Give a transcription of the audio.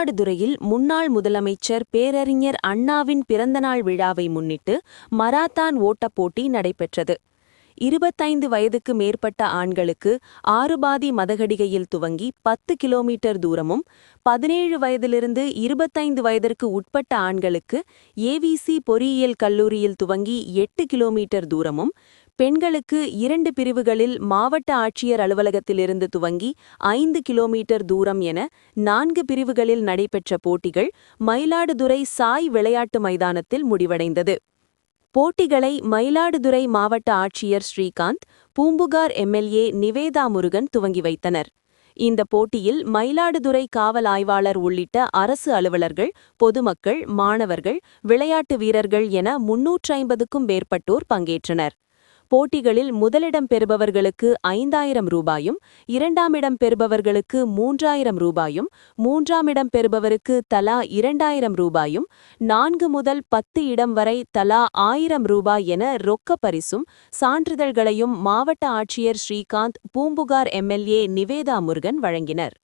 மயிலாடுதுறையில் முன்னாள் முதலமைச்சர் பேரறிஞர் அண்ணாவின் பிறந்தநாள் விழாவை முன்னிட்டு மராத்தான் ஓட்டப் போட்டி நடைபெற்றது. 25 வயதுக்கு மேற்பட்ட ஆண்களுக்கு ஆறுபாதி மதகடிகையில் துவங்கி 10 கிலோமீட்டர் தூரமும், 17 வயதிலிருந்து 25 வயதிற்கு உட்பட்ட ஆண்களுக்கு ஏவிசி பொறியியல் கல்லூரியில் துவங்கி 8 கிலோமீட்டர் தூரமும், பெண்களுக்கு 2 பிரிவுகளில் மாவட்ட ஆட்சியர் அலுவலகத்திலிருந்து துவங்கி 5 கிலோமீட்டர் தூரம் என 4 பிரிவுகளில் நடைபெற்ற போட்டிகள் மயிலாடுதுறை சாய் விளையாட்டு மைதானத்தில் முடிவடைந்தது. போட்டிகளை மயிலாடுதுறை மாவட்ட ஆட்சியர் ஸ்ரீகாந்த், பூம்புகார் எம்எல்ஏ நிவேதா முருகன் துவங்கி வைத்தனர். இந்த போட்டியில் மயிலாடுதுறை காவல் ஆய்வாளர் உள்ளிட்ட அரசு அலுவலர்கள், பொதுமக்கள், மாணவர்கள், விளையாட்டு வீரர்கள் என 350க்கும் மேற்பட்டோர் பங்கேற்றனர். போட்டிகளில் முதலிடம் பெறுபவர்களுக்கு 5000 ரூபாயும், 2ஆம் இடம் பெறுபவர்களுக்கு 3000 ரூபாயும், 3ஆம் இடம் பெறுபவருக்கு தலா 2000 ரூபாயும், 4 முதல் 10 இடம் வரை தலா 1000 ரூபாய் என ரொக்க பரிசும், சான்றிதழ்களையும் மாவட்ட ஆட்சியர் ஸ்ரீகாந்த், பூம்புகார் எம்எல்ஏ நிவேதா முருகன் வழங்கினர்.